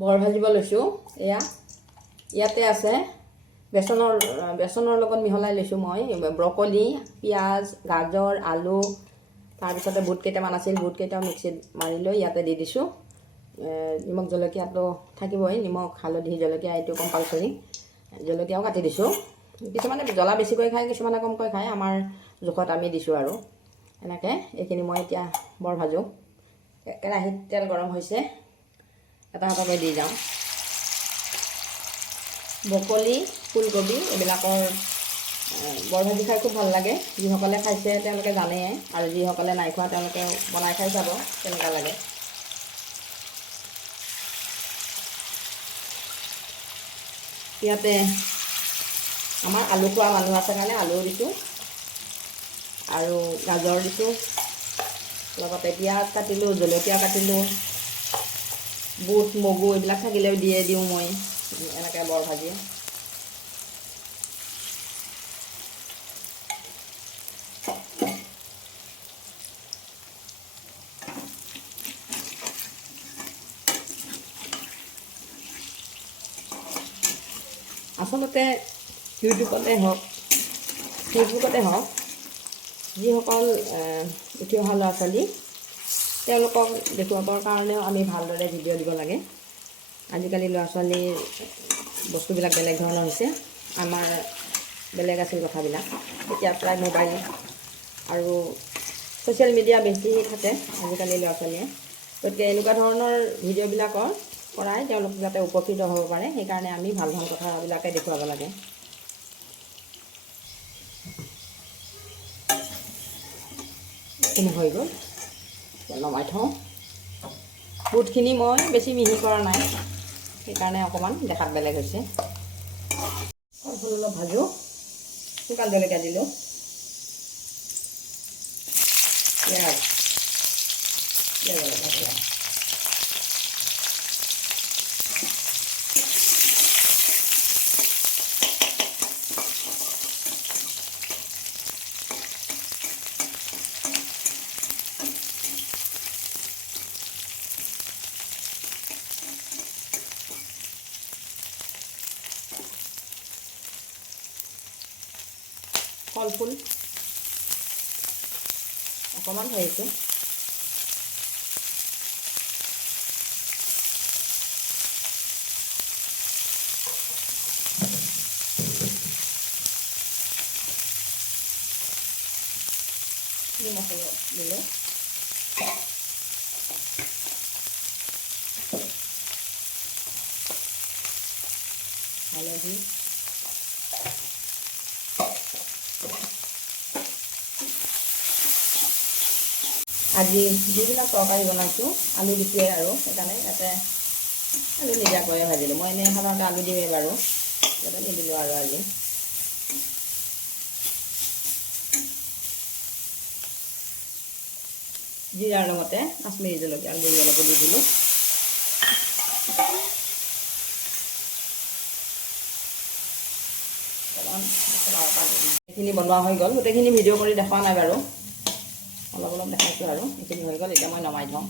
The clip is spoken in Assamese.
বৰ ভাজিব লৈছোঁ। ইয়াতে আছে বেচনৰ লগত মিহলাই লৈছোঁ মই ব্ৰকলি, পিঁয়াজ, গাজৰ, আলু, তাৰপিছতে বুট কেইটামান আছিল, বুট কেইটাও মিক্সিত মাৰি লৈ ইয়াতে দি দিছোঁ। নিমখ জলকীয়াটো থাকিবই, নিমখ হালধি জলকীয়া এইটো কম্পালচৰি। জলকীয়াও কাটি দিছোঁ। কিছুমানে জ্বলা বেছিকৈ খায়, কিছুমানে কমকৈ খায়, আমাৰ জোখত আমি দিছোঁ আৰু এনেকৈ এইখিনি মই এতিয়া বৰ ভাজোঁ। কেৰাহীত তেল গৰম হৈছে, এটা এটাকৈ দি যাওঁ। ব্ৰকলি, ফুলকবি এইবিলাকৰ বৰ ভাজি খাই খুব ভাল লাগে। যিসকলে খাইছে তেওঁলোকে জানে, আৰু যিসকলে নাই খোৱা তেওঁলোকে বনাই খাই চাব কেনেকুৱা লাগে। ইয়াতে আমাৰ আলু খোৱা মানুহ আছে কাৰণে আলুও দিছোঁ আৰু গাজৰ দিছোঁ, লগতে পিঁয়াজ কাটিলোঁ, জলকীয়া কাটিলোঁ, বুট মগু এইবিলাক থাকিলেও দিওঁ মই এনেকৈ বৰ ভাজি। আচলতে ইউটিউবতে হওক, ফেচবুকতে হওক, যিসকল উঠি অহা ল'ৰা ছোৱালী তেওঁলোকক দেখুৱাবৰ কাৰণেও আমি ভালদৰে ভিডিঅ' দিব লাগে। আজিকালি ল'ৰা ছোৱালীৰ বস্তুবিলাক বেলেগ ধৰণৰ হৈছে, আমাৰ বেলেগ আছিল কথাবিলাক। এতিয়া প্ৰায় মোবাইল আৰু ছ'চিয়েল মিডিয়া বেছি থাকে আজিকালি ল'ৰা ছোৱালীয়ে, গতিকে এনেকুৱা ধৰণৰ ভিডিঅ'বিলাকৰ পৰাই তেওঁলোক যাতে উপকৃত হ'ব পাৰে, সেইকাৰণে আমি ভাল ভাল কথাবিলাকে দেখুৱাব লাগে। এইখিনি হৈ গ'ল, নমাই থওঁ। বুটখিনি মই বেছি মিহি কৰা নাই, সেইকাৰণে অকণমান দেখাত বেলেগ হৈছে। কলফুল অলপ ভাজোঁ, শুকান জলকীয়া দিলোঁ, পিঁয়াজ কলফুল অকণমান হৈছে, নিমখ অলপ দিলোঁ, হালধি, আজি যিবিলাক তৰকাৰী বনাইছোঁ আলু দিছোঁৱে, আৰু সেইকাৰণে ইয়াতে আলু নিদিয়াকৈয়ে ভাজিলোঁ। মই এনেই সাধাৰণতে আলু দিওঁৱেই বাৰু, ইয়াতে নিদিলোঁ আৰু আজি। জিৰাৰ লগতে কাশ্মীৰী জলকীয়াৰ গুড়ি অলপো দি দিলোঁ। এইখিনি বনোৱা হৈ গ'ল, গোটেইখিনি ভিডিঅ' কৰি দেখুওৱা নাই বাৰু, অলপ অলপ দেখাইছোঁ আৰু এইখিনি হৈ গ'ল। এতিয়া মই নমাই থওঁ।